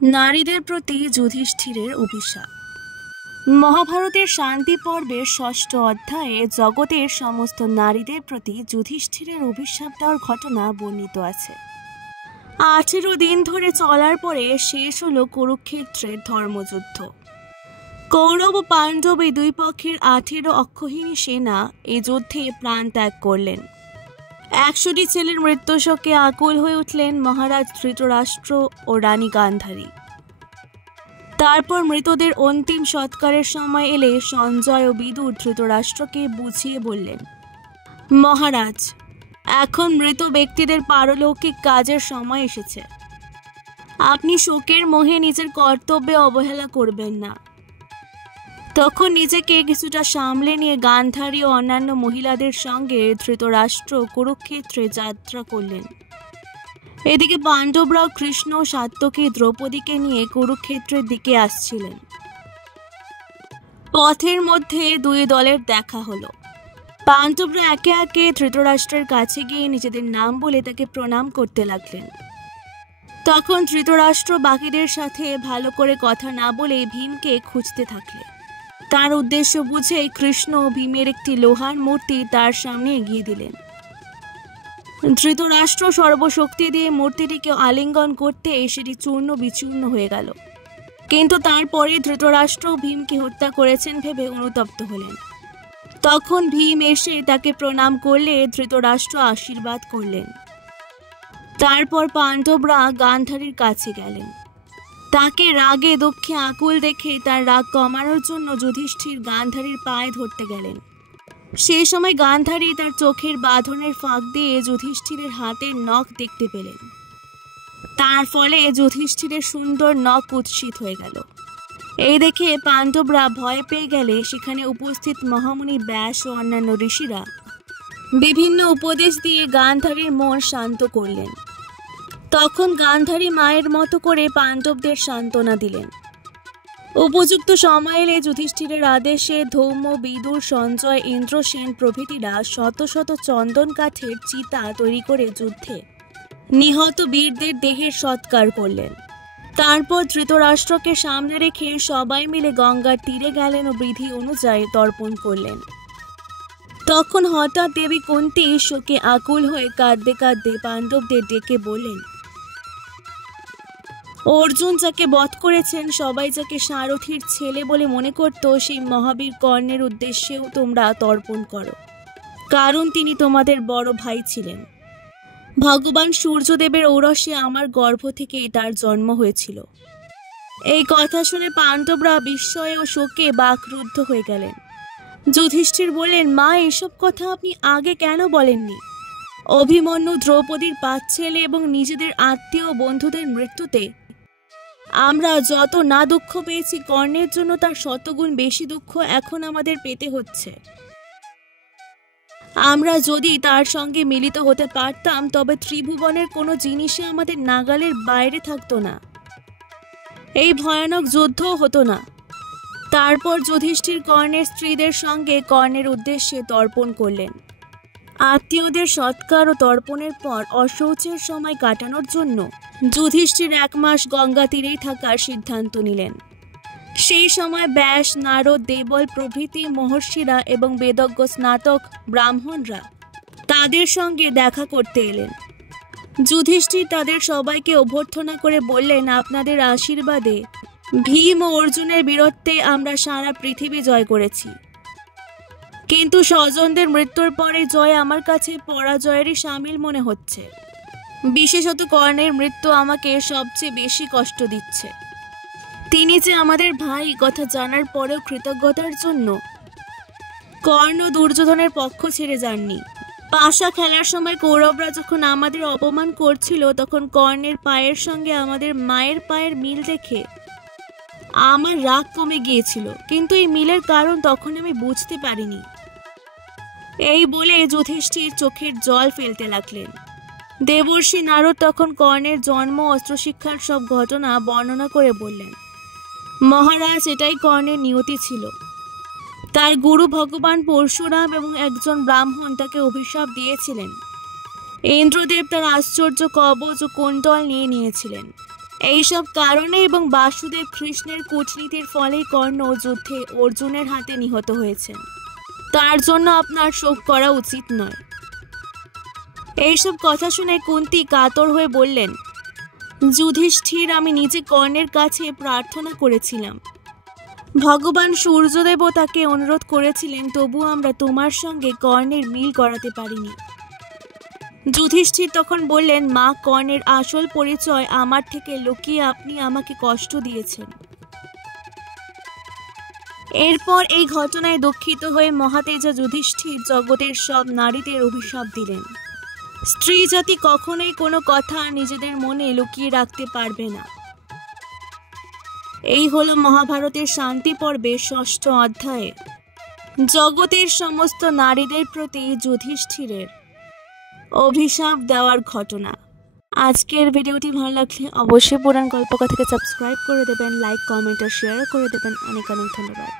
নারীদের প্রতি যুধিষ্ঠিরের অভিশাপ। মহাভারতের শান্তি পর্বের ষষ্ঠ অধ্যায়ে জগতের সমস্ত নারীদের প্রতি যুধিষ্ঠিরের অভিশাপ দেওয়ার ঘটনা বর্ণিত আছে। 18 দিন ধরে চলার পরে শেষ হলো কুরুক্ষেত্রের ধর্মযুদ্ধ। কৌরব ও পাণ্ডব এই দুই পক্ষের 18 অক্ষৌহিণী সেনা এই যুদ্ধে প্রাণ ত্যাগ করলেন। 100টি ছেলের মৃত্যু শোকে আকুল হয়ে উঠলেন মহারাজ ধৃতরাষ্ট্র ও রানী গান্ধারী। তারপর মৃতদের অন্তিম সৎকারের সময় এলে সঞ্জয় ও বিদুর ধৃতরাষ্ট্রকে বুঝিয়ে বললেন, মহারাজ, এখন মৃত ব্যক্তিদের পারলৌকিক কাজের সময় এসেছে। আপনি শোকের মোহে নিজের কর্তব্যে অবহেলা করবেন না। তখন নিজেকে কিছুটা সামলে নিয়ে গান্ধারী ও অন্যান্য মহিলাদের সঙ্গে ধৃতরাষ্ট্র কুরুক্ষেত্রে যাত্রা করলেন। এদিকে পাণ্ডবরাও কৃষ্ণ, সাত্যকী, দ্রৌপদীকে নিয়ে কুরুক্ষেত্রের দিকে আসছিলেন। পথের মধ্যে দুই দলের দেখা হলো। পাণ্ডবরা একে একে ধৃতরাষ্ট্রের কাছে গিয়ে নিজেদের নাম বলে তাকে প্রণাম করতে লাগলেন। তখন ধৃতরাষ্ট্র বাকিদের সাথে ভালো করে কথা না বলে ভীমকে খুঁজতে থাকলেন। তার উদ্দেশ্য বুঝে কৃষ্ণ ভীমের একটি লোহার মূর্তি তার সামনে এগিয়ে দিলেন। ধৃতরাষ্ট্র সর্বশক্তি দিয়ে মূর্তিটিকে আলিঙ্গন করতে সেটি চূর্ণ বিচূর্ণ হয়ে গেল। কিন্তু তারপরে ধৃতরাষ্ট্র ভীমকে হত্যা করেছেন ভেবে অনুতপ্ত হলেন। তখন ভীম এসে তাকে প্রণাম করলে ধৃতরাষ্ট্র আশীর্বাদ করলেন। তারপর পাণ্ডবরা গান্ধারীর কাছে গেলেন। তাকে রাগে দুঃখে আকুল দেখে তার রাগ কমানোর জন্য যুধিষ্ঠির গান্ধারীর পায়ে ধরতে গেলেন। সেই সময় গান্ধারী তার চোখের বাঁধনের ফাঁক দিয়ে যুধিষ্ঠিরের হাতের নখ দেখতে পেলেন। তার ফলে যুধিষ্ঠিরের সুন্দর নখ কুৎসিত হয়ে গেল। এই দেখে পাণ্ডবরা ভয় পেয়ে গেলে সেখানে উপস্থিত মহামুনি ব্যাস ও অন্যান্য ঋষিরা বিভিন্ন উপদেশ দিয়ে গান্ধারীর মন শান্ত করলেন। তখন গান্ধারী মায়ের মতো করে পাণ্ডবদের সান্ত্বনা দিলেন। উপযুক্ত সময় এলে যুধিষ্ঠিরের আদেশে ধৌম্য, বিদুর, সঞ্জয়, ইন্দ্রসেন প্রভৃতিরা শত শত চন্দন কাঠের চিতা তৈরি করে যুদ্ধে নিহত বীরদের দেহের সৎকার করলেন। তারপর ধৃতরাষ্ট্রকে সামনে রেখে সবাই মিলে গঙ্গার তীরে গেলেন ও বিধি অনুযায়ী তর্পণ করলেন। তখন হঠাৎ দেবী কুন্তী শোকে আকুল হয়ে কাঁদতে কাঁদতে পাণ্ডবদের ডেকে বললেন, অর্জুন যাকে বধ করেছেন সবাই যাকে সারথীর ছেলে বলে মনে করত, সেই মহাবীর কর্ণের উদ্দেশ্যেও তোমরা তর্পণ করো, কারণ তিনি তোমাদের বড় ভাই ছিলেন। ভগবান সূর্যদেবের ঔরসে আমার গর্ভ থেকে তার জন্ম হয়েছিল। এই কথা শুনে পাণ্ডবরা বিস্ময়ে ও শোকে বাকরুদ্ধ হয়ে গেলেন। যুধিষ্ঠির বললেন, মা, এসব কথা আপনি আগে কেন বলেননি? অভিমন্যু, দ্রৌপদীর 5 ছেলে এবং নিজেদের আত্মীয় বন্ধুদের মৃত্যুতে আমরা যত না দুঃখ পেয়েছি, কর্ণের জন্য তার শতগুণ বেশি দুঃখ এখন আমাদের পেতে হচ্ছে। আমরা যদি তার সঙ্গে মিলিত হতে পারতাম তবে ত্রিভুবনের কোনো জিনিসই আমাদের নাগালের বাইরে থাকতো না, এই ভয়ানক যুদ্ধও হতো না। তারপর যুধিষ্ঠির কর্ণের স্ত্রীদের সঙ্গে কর্ণের উদ্দেশ্যে তর্পণ করলেন। আত্মীয়দের সৎকার ও তর্পণের পর অশৌচের সময় কাটানোর জন্য যুধিষ্ঠির 1 মাস গঙ্গা তীরেই থাকার সিদ্ধান্ত নিলেন। সেই সময় ব্যাস, নারদ, দেবল প্রভৃতি মহর্ষিরা এবং বেদজ্ঞ স্নাতক ব্রাহ্মণরা তাদের সঙ্গে দেখা করতে এলেন। যুধিষ্ঠির তাদের সবাইকে অভ্যর্থনা করে বললেন, আপনাদের আশীর্বাদে ভীম ও অর্জুনের বীরত্বে আমরা সারা পৃথিবী জয় করেছি, কিন্তু স্বজনদের মৃত্যুর পরে জয় আমার কাছে পরাজয়েরই সামিল মনে হচ্ছে। বিশেষত কর্ণের মৃত্যু আমাকে সবচেয়ে বেশি কষ্ট দিচ্ছে। তিনি যে আমাদের ভাই কথা জানার পরেও কৃতজ্ঞতার জন্য কর্ণ দুর্যোধনের পক্ষ ছেড়ে যাননি। পাশা খেলার সময় কৌরবরা যখন আমাদের অপমান করছিল, তখন কর্ণের পায়ের সঙ্গে আমাদের মায়ের পায়ের মিল দেখে আমার রাগ কমে গিয়েছিল, কিন্তু এই মিলের কারণ তখন আমি বুঝতে পারিনি। এই বলে যুধিষ্ঠির চোখের জল ফেলতে লাগলেন। দেবর্ষি নারদ তখন কর্ণের জন্ম, অস্ত্রশিক্ষার সব ঘটনা বর্ণনা করে বললেন, মহারাজ, এটাই কর্ণের নিয়তি ছিল। তার গুরু ভগবান পরশুরাম এবং একজন ব্রাহ্মণ তাকে অভিশাপ দিয়েছিলেন। ইন্দ্রদেব তার আশ্চর্য কবচ ও কুণ্ডল নিয়ে নিয়েছিলেন। এইসব কারণে এবং বাসুদেব কৃষ্ণের কূটনীতির ফলে কর্ণ যুদ্ধে অর্জুনের হাতে নিহত হয়েছেন। তার জন্য আপনার শোক করা উচিত নয়। এইসব কথা শুনে কুন্তী কাতর হয়ে বললেন, যুধিষ্ঠির, আমি নিজে কর্ণের কাছে প্রার্থনা করেছিলাম। ভগবান সূর্যদেবও তাকে অনুরোধ করেছিলেন, তবু আমরা তোমার সঙ্গে কর্ণের মিল করাতে পারিনি। যুধিষ্ঠির তখন বললেন, মা, কর্ণের আসল পরিচয় আমার থেকে লুকিয়ে আপনি আমাকে কষ্ট দিয়েছেন। এরপর এই ঘটনায় দুঃখিত হয়ে মহাতেজা যুধিষ্ঠির জগতের সব নারীদের অভিশাপ দিলেন, স্ত্রী জাতি কখনোই কোনো কথা নিজেদের মনে লুকিয়ে রাখতে পারবে না। এই হলো মহাভারতের শান্তি পর্বের 6ষ্ঠ অধ্যায়ে জগতের সমস্ত নারীদের প্রতি যুধিষ্ঠিরের অভিশাপ দেওয়ার ঘটনা। আজকের ভিডিওটি ভালো লাগলে অবশ্যই পুরাণ গল্পকথাকে সাবস্ক্রাইব করে দেবেন, লাইক, কমেন্ট আর শেয়ার করে দেবেন। অনেক অনেক ধন্যবাদ।